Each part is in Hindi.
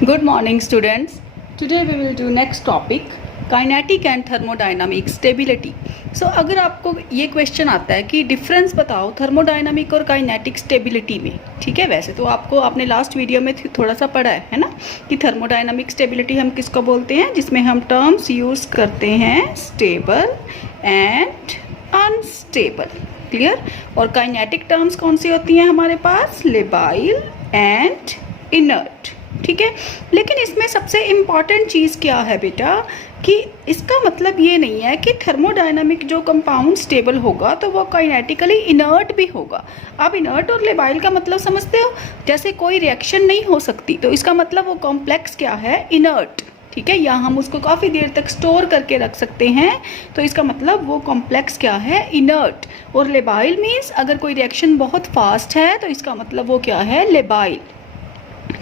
Good morning students. Today we will do next topic kinetic and thermodynamic stability. So अगर आपको ये क्वेश्चन आता है कि डिफरेंस बताओ थर्मोडायनामिक और काइनेटिक स्टेबिलिटी में, ठीक है। वैसे तो आपको आपने लास्ट वीडियो में थोड़ा सा पढ़ा है ना, कि थर्मोडायनामिक स्टेबिलिटी हम किसको बोलते हैं, जिसमें हम टर्म्स यूज़ करते हैं स्टेबल एंड अनस्टेबल, क्लियर। और काइनेटिक टर्म्स कौन सी होती हैं हमारे पास, लेबाइल एंड इनर्ट, ठीक है। लेकिन इसमें सबसे इम्पॉर्टेंट चीज़ क्या है बेटा, कि इसका मतलब ये नहीं है कि थर्मोडायनामिक जो कंपाउंड स्टेबल होगा तो वो काइनेटिकली इनर्ट भी होगा। आप इनर्ट और लेबाइल का मतलब समझते हो, जैसे कोई रिएक्शन नहीं हो सकती तो इसका मतलब वो कॉम्प्लेक्स क्या है, इनर्ट, ठीक है। या हम उसको काफ़ी देर तक स्टोर करके रख सकते हैं तो इसका मतलब वो कॉम्प्लेक्स क्या है, इनर्ट। और लेबाइल मीन्स अगर कोई रिएक्शन बहुत फास्ट है तो इसका मतलब वो क्या है, लेबाइल,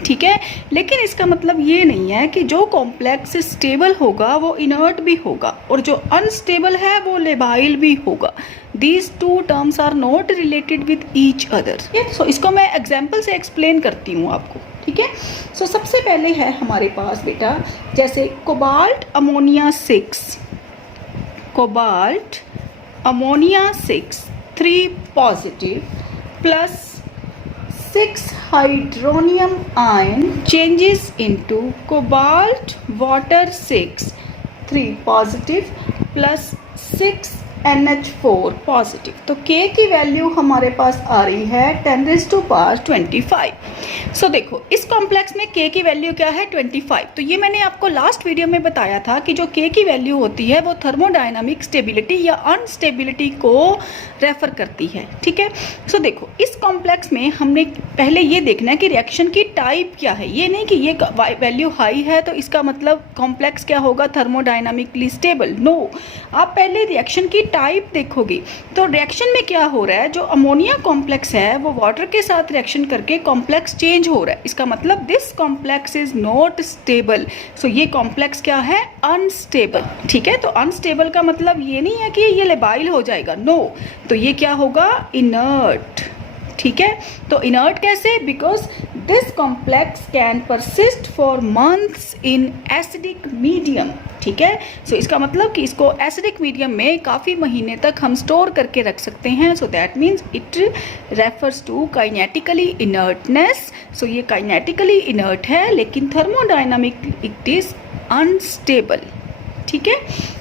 ठीक है। लेकिन इसका मतलब ये नहीं है कि जो कॉम्प्लेक्स स्टेबल होगा वो इनर्ट भी होगा और जो अनस्टेबल है वो लेबाइल भी होगा। These two terms are not related with each other. So इसको मैं एग्जाम्पल से एक्सप्लेन करती हूँ आपको, ठीक है। सो सबसे पहले है हमारे पास बेटा, जैसे cobalt ammonia 6, cobalt ammonia 6 3 positive plus 6 hydronium ion changes into cobalt water 6 3 positive plus 6 NH4 positive. तो K की वैल्यू हमारे पास आ रही है 10⁻25। सो देखो इस कॉम्प्लेक्स में K की वैल्यू क्या है, 25। तो ये मैंने आपको लास्ट वीडियो में बताया था कि जो K की वैल्यू होती है वो थर्मोडायनामिक स्टेबिलिटी या अनस्टेबिलिटी को रेफर करती है, ठीक है। सो देखो इस कॉम्प्लेक्स में हमने पहले ये देखना है कि रिएक्शन की टाइप क्या है। ये नहीं कि ये वैल्यू हाई है तो इसका मतलब कॉम्प्लेक्स क्या होगा, थर्मोडायनामिकली स्टेबल। नो, आप पहले रिएक्शन की टाइप देखोगे। तो रिएक्शन में क्या हो रहा है, जो अमोनिया कॉम्प्लेक्स है वो वाटर के साथ रिएक्शन करके कॉम्प्लेक्स चेंज हो रहा है। इसका मतलब this complex is not stable. So ये कॉम्प्लेक्स क्या है, अनस्टेबल, ठीक है। तो अनस्टेबल का मतलब ये नहीं है कि ये लेबाइल हो जाएगा, नो। तो ये क्या होगा, इनर्ट, ठीक है। तो इनर्ट कैसे, because this complex can persist for months in acidic medium, ठीक है। सो इसका मतलब कि इसको एसिडिक मीडियम में काफ़ी महीने तक हम स्टोर करके रख सकते हैं। So that means it refers to kinetically inertness. So ये काइनेटिकली इनर्ट है लेकिन थर्मोडायनामिक इट इज अनस्टेबल, ठीक है।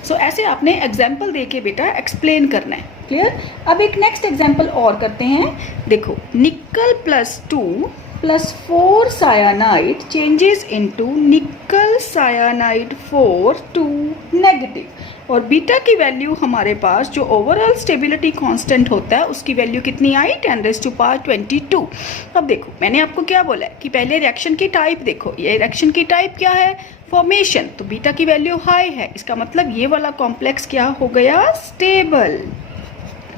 सो ऐसे आपने एग्जाम्पल दे के बेटा एक्सप्लेन करना है, क्लियर। अब एक नेक्स्ट एग्जाम्पल और करते हैं। देखो nickel plus 2 plus 4 cyanide changes into nickel cyanide 4 2 negative. और बीटा की वैल्यू हमारे पास जो ओवरऑल स्टेबिलिटी कांस्टेंट होता है उसकी वैल्यू कितनी आई, 10⁻22। अब देखो मैंने आपको क्या बोला है कि पहले रिएक्शन की टाइप देखो। ये रिएक्शन की टाइप क्या है, फॉर्मेशन। तो बीटा की वैल्यू हाई है, इसका मतलब ये वाला कॉम्प्लेक्स क्या हो गया, स्टेबल,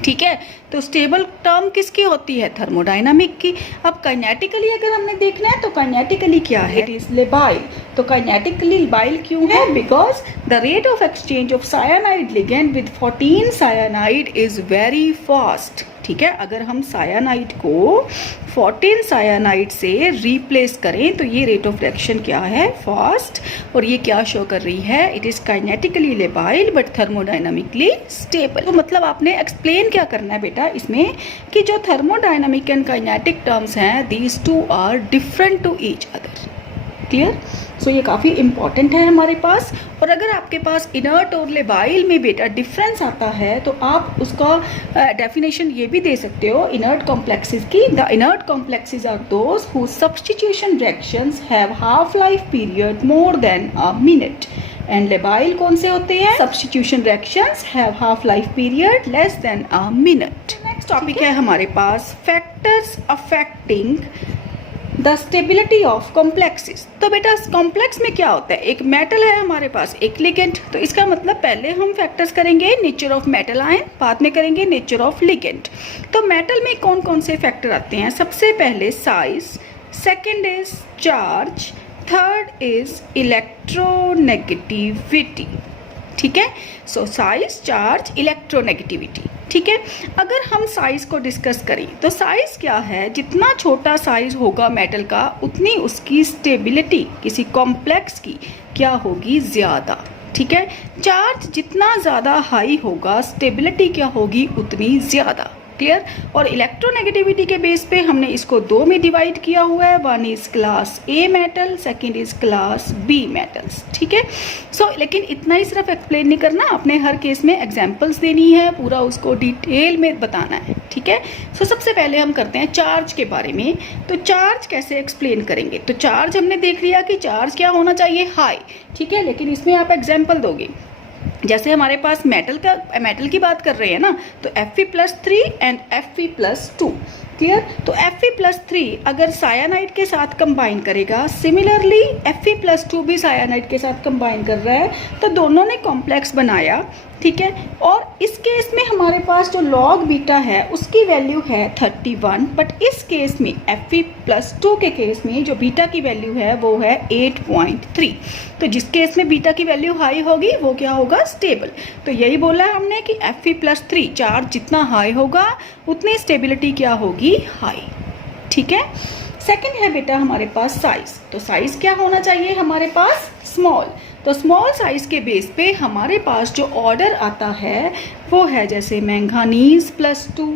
ठीक है। तो स्टेबल टर्म किसकी होती है, थर्मोडायनामिक की। अब काइनेटिकली अगर हमने देखना है तो काइनेटिकली क्या है, इट इज लेबाइल। तो काइनेटिकली लेबाइल क्यों है, because the rate of exchange of cyanide ligand with 14 cyanide is very fast, ठीक है। अगर हम सायानाइड को 14 सायानाइड से रिप्लेस करें तो ये रेट ऑफ रिएक्शन क्या है, फास्ट। और ये क्या शो कर रही है, it is kinetically labile but thermodynamically stable. तो मतलब आपने एक्सप्लेन क्या करना है बेटा इसमें, कि जो थर्मोडायनामिक एंड काइनेटिक टर्म्स हैं these two are different to each other, clear. So ये काफ़ी इंपॉर्टेंट है हमारे पास। और अगर आपके पास इनर्ट और लेबाइल में बेटा डिफरेंस आता है तो आप उसका डेफिनेशन ये भी दे सकते हो इनर्ट कॉम्प्लेक्सेस की। The inert complexes are those whose substitution reactions have half life period more than a minute. And labile कौन से होते हैं, substitution reactions have half life period less than a minute. Next topic है हमारे पास factors affecting the stability of complexes. तो बेटा कॉम्प्लेक्स में क्या होता है, एक मेटल है हमारे पास, एक लिगेंड। तो इसका मतलब पहले हम फैक्टर्स करेंगे नेचर ऑफ मेटल आयन, बाद में करेंगे नेचर ऑफ लिगेंड। तो मेटल में कौन कौन से फैक्टर आते हैं, सबसे पहले size, second is charge, third is electronegativity, ठीक है। सो साइज, चार्ज, इलेक्ट्रोनेगेटिविटी, ठीक है। अगर हम साइज को डिस्कस करें तो साइज क्या है, जितना छोटा साइज होगा मेटल का उतनी उसकी स्टेबिलिटी किसी कॉम्प्लेक्स की क्या होगी, ज़्यादा, ठीक है। चार्ज जितना ज़्यादा हाई होगा स्टेबिलिटी क्या होगी, उतनी ज़्यादा, क्लियर। और इलेक्ट्रोनेगेटिविटी के बेस पे हमने इसको दो में डिवाइड किया हुआ है, one is class A metal, second is class B metals, ठीक है। सो लेकिन इतना ही सिर्फ एक्सप्लेन नहीं करना, अपने हर केस में एग्जांपल्स देनी है, पूरा उसको डिटेल में बताना है, ठीक है। सो सबसे पहले हम करते हैं चार्ज के बारे में। तो चार्ज कैसे एक्सप्लेन करेंगे, तो चार्ज हमने देख लिया कि चार्ज क्या होना चाहिए, हाई, ठीक है। लेकिन इसमें आप एग्जाम्पल दोगे, जैसे हमारे पास मेटल की बात कर रहे हैं ना, तो Fe+3 एंड Fe+2, क्लियर। तो Fe+3 अगर सायानाइड के साथ कंबाइन करेगा, सिमिलरली Fe+2 भी सायानाइड के साथ कंबाइन कर रहा है, तो दोनों ने कॉम्प्लेक्स बनाया, ठीक है। और इस केस में हमारे पास जो लॉग बीटा है उसकी वैल्यू है 31, बट इस केस में Fe+2 के केस में जो बीटा की वैल्यू है वो है 8.3। तो जिस केस में बीटा की वैल्यू हाई होगी वो क्या होगा, स्टेबल। तो यही बोला है हमने कि Fe+3 चार्ज जितना हाई होगा उतनी स्टेबिलिटी क्या होगी, हाई, ठीक है। सेकंड है बेटा हमारे पास साइज। तो साइज क्या होना चाहिए हमारे पास, स्मॉल। तो स्मॉल साइज के बेस पे हमारे पास जो ऑर्डर आता है वो है जैसे मैंगानीज+2,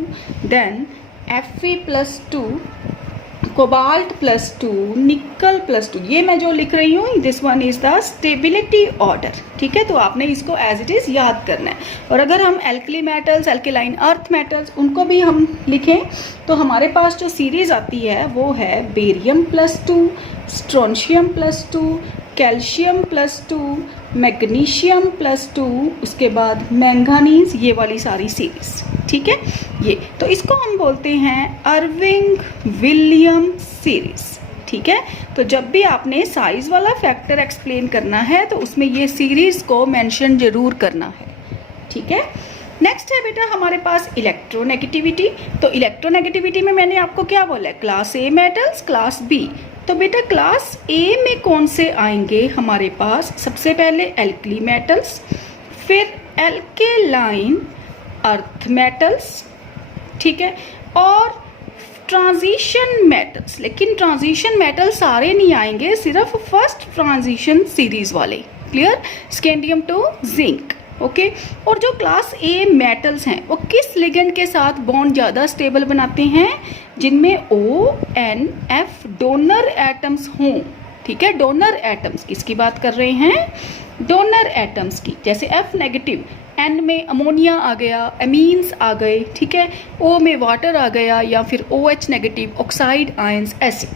देन Fe+2, कोबाल्ट+2, निकल+2। ये मैं जो लिख रही हूँ this one is the stability order, ठीक है। तो आपने इसको एज इट इज याद करना है। और अगर हम alkali metals, alkaline earth metals, उनको भी हम लिखें तो हमारे पास जो सीरीज आती है वो है बेरियम+2, स्ट्रोंशियम+2, कैल्शियम+2, मैग्नीशियम+2, उसके बाद मैंगानीज, ये वाली सारी सीरीज, ठीक है। ये तो इसको हम बोलते हैं अर्विंग विलियम सीरीज, ठीक है। तो जब भी आपने साइज वाला फैक्टर एक्सप्लेन करना है तो उसमें ये सीरीज को मेंशन जरूर करना है, ठीक है। नेक्स्ट है बेटा हमारे पास इलेक्ट्रोनेगेटिविटी। तो इलेक्ट्रोनेगेटिविटी में मैंने आपको क्या बोला है, class A metals, class B. तो बेटा क्लास ए में कौन से आएंगे हमारे पास, सबसे पहले एल्कली मेटल्स, फिर एल्केलाइन अर्थ मेटल्स, ठीक है, और ट्रांजिशन मेटल्स। लेकिन ट्रांजिशन मेटल सारे नहीं आएंगे, सिर्फ फर्स्ट ट्रांजिशन सीरीज वाले, clear, scandium to zinc, okay. और जो क्लास ए मेटल्स हैं वो किस लिगेंड के साथ बॉन्ड ज़्यादा स्टेबल बनाते हैं, जिनमें ONF डोनर एटम्स हों, ठीक है। डोनर एटम्स किसकी बात कर रहे हैं, डोनर एटम्स की, जैसे F नेगेटिव, N में अमोनिया आ गया, एमीन्स आ गए, ठीक है, O में वाटर आ गया, या फिर OH नेगेटिव ऑक्साइड आयंस, ऐसे,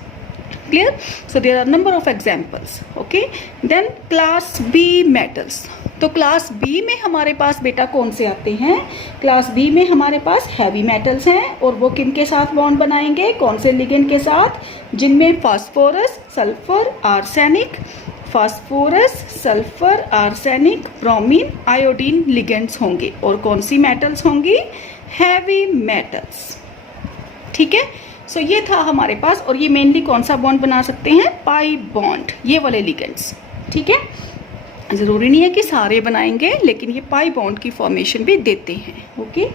clear. So there are number of examples, okay. Then class B metals. तो क्लास बी में हमारे पास बेटा कौन से आते हैं, क्लास बी में हमारे पास हैवी मेटल्स हैं, और वो किन के साथ बॉन्ड बनाएंगे, कौन से लिगेंड के साथ, जिनमें phosphorus, sulphur, arsenic, phosphorus, sulphur, arsenic, bromine, iodine ligands होंगे। और कौन सी मेटल्स होंगी, हैवी मेटल्स, ठीक है। सो ये था हमारे पास। और ये मेनली कौन सा बॉन्ड बना सकते हैं, पाई बॉन्ड, ये वाले लिगेंड्स, ठीक है। ज़रूरी नहीं है कि सारे बनाएंगे, लेकिन ये पाई बॉन्ड की फॉर्मेशन भी देते हैं, ओके।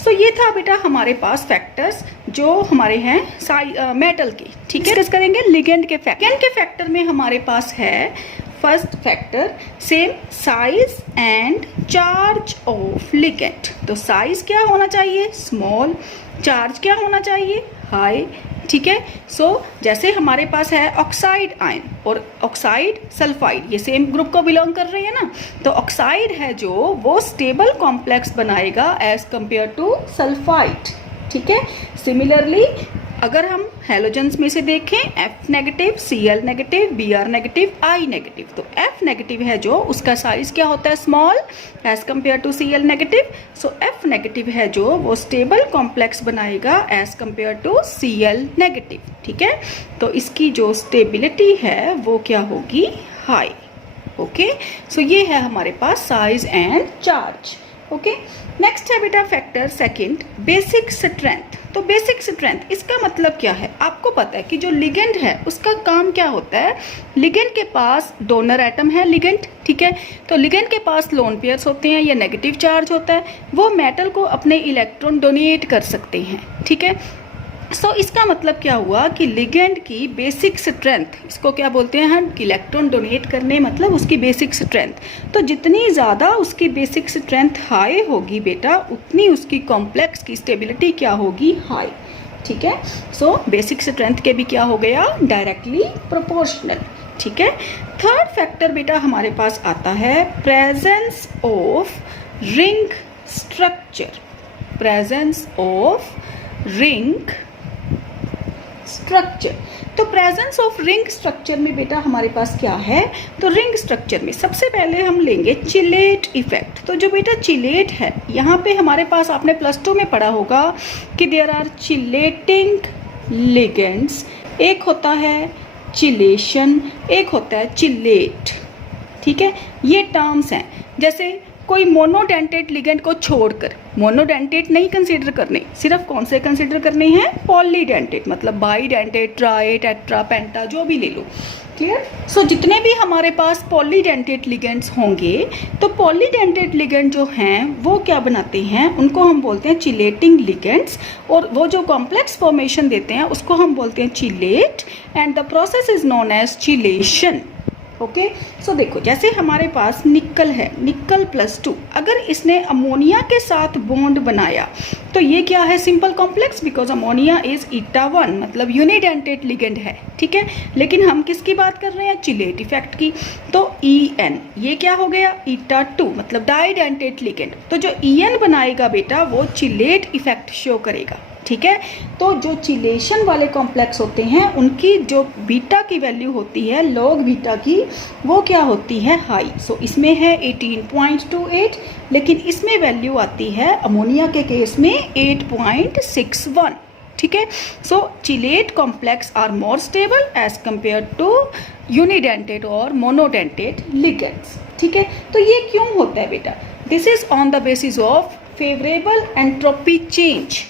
सो ये था बेटा हमारे पास फैक्टर्स जो हमारे हैं मेटल के, ठीक है। डिस्कस करेंगे लिगेंड के फैक्टर। लिगेंड के फैक्टर में हमारे पास है first factor same, size and charge of ligand. तो साइज क्या होना चाहिए, स्मॉल, चार्ज क्या होना चाहिए, हाई, ठीक है। सो जैसे हमारे पास है ऑक्साइड आयन और ऑक्साइड सल्फाइड, ये सेम ग्रुप को बिलोंग कर रहे हैं ना, तो ऑक्साइड है जो वो स्टेबल कॉम्प्लेक्स बनाएगा एज कंपेयर टू सल्फाइड, ठीक है। सिमिलरली अगर हम हैलोजेंस में से देखें, F negative, Cl negative, Br negative, I negative, तो F नेगेटिव है जो उसका साइज क्या होता है, small as compare to Cl negative. So F negative है जो वो स्टेबल कॉम्प्लेक्स बनाएगा as compare to Cl negative, ठीक है। तो इसकी जो स्टेबिलिटी है वो क्या होगी, हाई, ओके। सो ये है हमारे पास size and charge. Okay. Next है बेटा फैक्टर सेकंड, बेसिक स्ट्रेंथ। तो बेसिक स्ट्रेंथ इसका मतलब क्या है, आपको पता है कि जो लिगेंड है उसका काम क्या होता है। लिगेंड के पास डोनर एटम है लिगेंड, ठीक है, तो लिगेंड के पास लोन पेयर्स होते हैं या नेगेटिव चार्ज होता है, वो मेटल को अपने इलेक्ट्रॉन डोनेट कर सकते हैं, ठीक है। सो इसका मतलब क्या हुआ कि लिगेंड की बेसिक स्ट्रेंथ, इसको क्या बोलते हैं हम, इलेक्ट्रॉन डोनेट करने मतलब उसकी बेसिक स्ट्रेंथ। तो जितनी ज़्यादा उसकी बेसिक स्ट्रेंथ हाई होगी बेटा, उतनी उसकी कॉम्प्लेक्स की स्टेबिलिटी क्या होगी, हाई, ठीक है। सो बेसिक स्ट्रेंथ के भी क्या हो गया, डायरेक्टली प्रोपोर्शनल, ठीक है। थर्ड फैक्टर बेटा हमारे पास आता है presence of ring structure, presence of ring structure. तो प्रेजेंस ऑफ रिंग स्ट्रक्चर में बेटा हमारे पास क्या है, तो रिंग स्ट्रक्चर में सबसे पहले हम लेंगे चिलेट इफेक्ट। तो जो बेटा चिलेट है, यहाँ पे हमारे पास आपने +2 में पढ़ा होगा कि देयर आर चिलेटिंग लिगेंड्स, एक होता है चिलेशन, एक होता है चिलेट, ठीक है। ये टर्म्स हैं, जैसे कोई मोनोडेंटेट लिगेंड को छोड़कर, मोनोडेंटेट नहीं कंसीडर करने, सिर्फ कौन से कंसीडर करने हैं, पॉलीडेंटेट, मतलब बाईडेंटेट, ट्राई, टेट्रा, पेंटा, जो भी ले लो, क्लियर। सो जितने भी हमारे पास पॉलीडेंटेट लिगेंड्स होंगे, तो पॉलीडेंटेट लिगेंड जो हैं वो क्या बनाते हैं, उनको हम बोलते हैं चिलेटिंग लिगेंड्स, और वो जो कॉम्प्लेक्स फॉर्मेशन देते हैं उसको हम बोलते हैं chelate, and the process is known as chelation, okay. So देखो जैसे हमारे पास निकल है, निकल +2, अगर इसने अमोनिया के साथ बॉन्ड बनाया तो ये क्या है, simple complex, because ammonia is ईटा1, मतलब यूनिडेंटेट लिगेंड है, ठीक है। लेकिन हम किसकी बात कर रहे हैं, चिलेट इफेक्ट की, तो En ये क्या हो गया, ईटा2, मतलब डाईडेंटेट लिगेंड। तो जो En बनाएगा बेटा वो चिलेट इफेक्ट शो करेगा, ठीक है। तो जो चिलेशन वाले कॉम्प्लेक्स होते हैं उनकी जो बीटा की वैल्यू होती है, लॉग बीटा की, वो क्या होती है, हाई। सो इसमें है 18.28, लेकिन इसमें वैल्यू आती है अमोनिया के केस में 8.61, ठीक है। So chelate complex are more stable as compare to unidentate और मोनोडेंटेट लिगेंड्स, ठीक है। तो ये क्यों होता है बेटा, this is on the basis of favourable entropy change.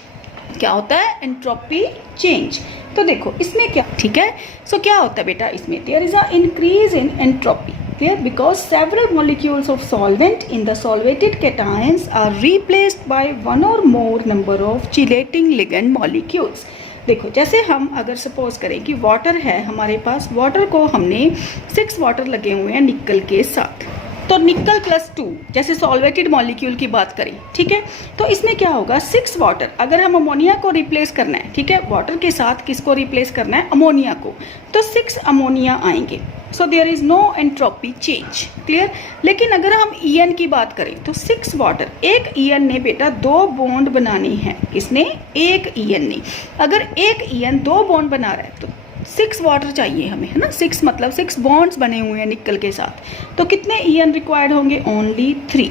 क्या होता है, एंट्रोपी चेंज। तो देखो इसमें क्या, ठीक है। सो क्या होता है बेटा इसमें, there is a increase in entropy, clear, because several molecules of solvent in the solvated cations are replaced by one or more number of chelating ligand molecules. देखो जैसे हम अगर सपोज करें कि वाटर है हमारे पास, वाटर को हमने 6 वाटर लगे हुए हैं निकल के साथ, तो निकल +2 जैसे सॉल्वेटेड मॉलिक्यूल की बात करें, ठीक है। तो इसमें क्या होगा, 6 वाटर, अगर हम अमोनिया को रिप्लेस करना है, ठीक है, वाटर के साथ किसको रिप्लेस करना है, अमोनिया को, तो 6 अमोनिया आएंगे। So there is no entropy change, clear. लेकिन अगर हम En की बात करें तो 6 वाटर, एक En ने बेटा 2 बॉन्ड बनानी है, किसने, एक En ने। अगर एक En 2 बॉन्ड बना रहा है तो 6 वाटर चाहिए हमें, है ना, 6 मतलब 6 बॉन्ड्स बने हुए हैं निकल के साथ, तो कितने En रिक्वायर्ड होंगे, ओनली 3,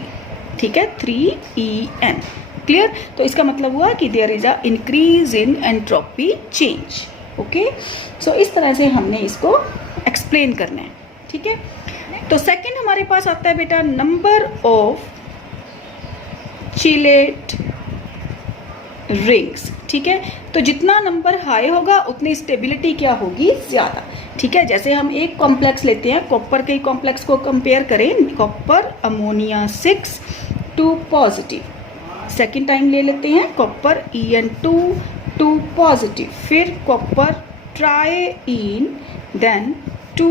ठीक है, 3 En, क्लियर। तो इसका मतलब हुआ कि there is a increase in entropy change, okay. So इस तरह से हमने इसको एक्सप्लेन करना है, ठीक है। तो सेकंड हमारे पास आता है बेटा नंबर ऑफ चिलेट रिंग्स, ठीक है। तो जितना नंबर हाई होगा उतनी स्टेबिलिटी क्या होगी, ज़्यादा, ठीक है। जैसे हम एक कॉम्प्लेक्स लेते हैं, कॉपर के कॉम्प्लेक्स को कंपेयर करें, copper ammonia 6 2 positive, second time ले लेते हैं कॉपर En2 2 पॉजिटिव, फिर कॉपर ट्राईन देन 2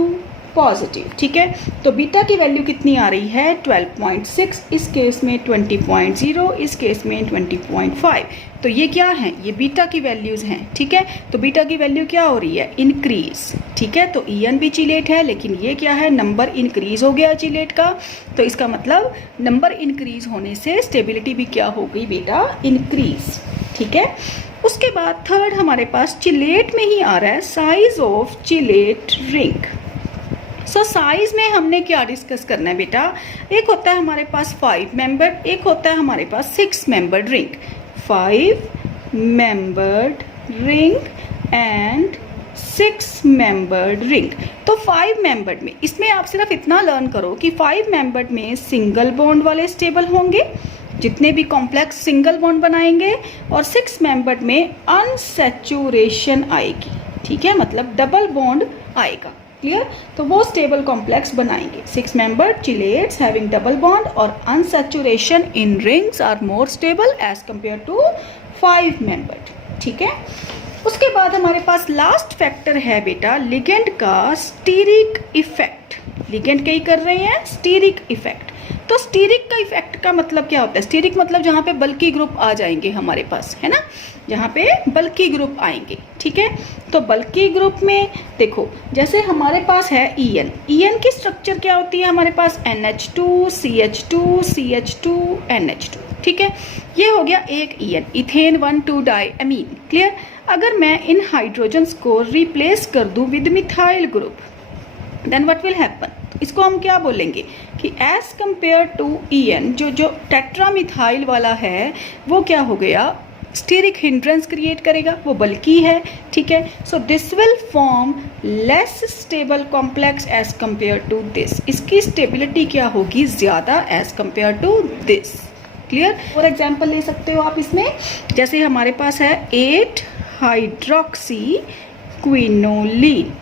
पॉजिटिव, ठीक है। तो बीटा की वैल्यू कितनी आ रही है, 12.6, इस केस में 20.0, इस केस में 20.5। तो ये क्या है, ये बीटा की वैल्यूज हैं, ठीक है। तो बीटा की वैल्यू क्या हो रही है, इंक्रीज, ठीक है। तो En भी चिलेट है, लेकिन ये क्या है, नंबर इंक्रीज हो गया चिलेट का, तो इसका मतलब नंबर इंक्रीज होने से स्टेबिलिटी भी क्या हो गई बेटा, इंक्रीज, ठीक है। उसके बाद थर्ड हमारे पास चिलेट में ही आ रहा है size of chelate ring. So size में हमने क्या डिस्कस करना है बेटा, एक होता है हमारे पास 5 मेंबर, एक होता है हमारे पास 6 membered ring, 5 membered ring and 6 membered ring. तो 5 मेंबर्ड में, इसमें आप सिर्फ इतना लर्न करो कि 5 मेंबर्ड में सिंगल बॉन्ड वाले स्टेबल होंगे जितने भी कॉम्प्लेक्स सिंगल बॉन्ड बनाएंगे, और 6 मेंबर्ड में अनसैचुरेशन आएगी, ठीक है, मतलब डबल बॉन्ड आएगा। क्लियर? तो वो स्टेबल कॉम्प्लेक्स बनाएंगे। 6 membered chelates having double bond और unsaturation in rings are more stable as compare to 5 membered. ठीक है, उसके बाद हमारे पास लास्ट फैक्टर है बेटा लिगेंड का स्टीरिक इफेक्ट। लिगेंड क्या ही कर रहे हैं? Steric effect. तो स्टीरिक का इफेक्ट का मतलब क्या होता है? स्टीरिक मतलब जहाँ पे बल्की ग्रुप आ जाएंगे हमारे पास, है ना, जहाँ पे बल्की ग्रुप आएंगे। ठीक है, तो बल्की ग्रुप में देखो, जैसे हमारे पास है ईएन। ईएन की स्ट्रक्चर क्या होती है हमारे पास? NH2 CH2 CH2 NH2। ठीक है, ये हो गया एक ईएन, इथेन 1,2 डाइअमीन। क्लियर? अगर मैं इन हाइड्रोजन्स को रिप्लेस कर दूं with methyl group, then what will happen? इसको हम क्या बोलेंगे कि एज कंपेयर टू ईएन, जो टेट्रामिथाइल वाला है वो क्या हो गया? स्टीरिक हिंड्रेंस क्रिएट करेगा, वो बल्कि है। ठीक है, so this will form less stable complex as compare to this. इसकी स्टेबिलिटी क्या होगी? ज़्यादा as compare to this. Clear? For example ले सकते हो आप इसमें, जैसे हमारे पास है 8 हाइड्रोक्सी क्विनोलिन।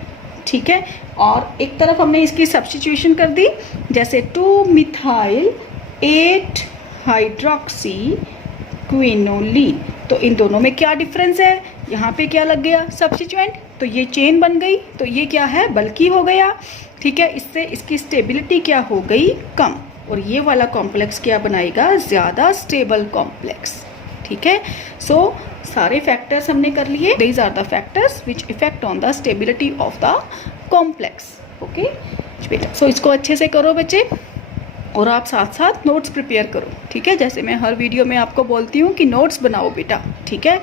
ठीक है, और एक तरफ हमने इसकी सब्स्टिट्यूशन कर दी, जैसे 2 मिथाइल 8 हाइड्रोक्सी क्विनोलिन। तो इन दोनों में क्या डिफरेंस है? यहाँ पे क्या लग गया? सब्स्टिट्यूएंट। तो ये चेन बन गई, तो ये क्या है? बल्कि हो गया। ठीक है, इससे इसकी स्टेबिलिटी क्या हो गई? कम। और ये वाला कॉम्प्लेक्स क्या बनाएगा? ज़्यादा स्टेबल कॉम्प्लेक्स। ठीक है, सो सारे फैक्टर्स हमने कर लिए। These are the factors which effect on the stability of the complex. Okay बेटा, सो इसको अच्छे से करो बच्चे, और आप साथ साथ नोट्स प्रिपेयर करो। ठीक है, जैसे मैं हर वीडियो में आपको बोलती हूँ कि नोट्स बनाओ बेटा। ठीक है।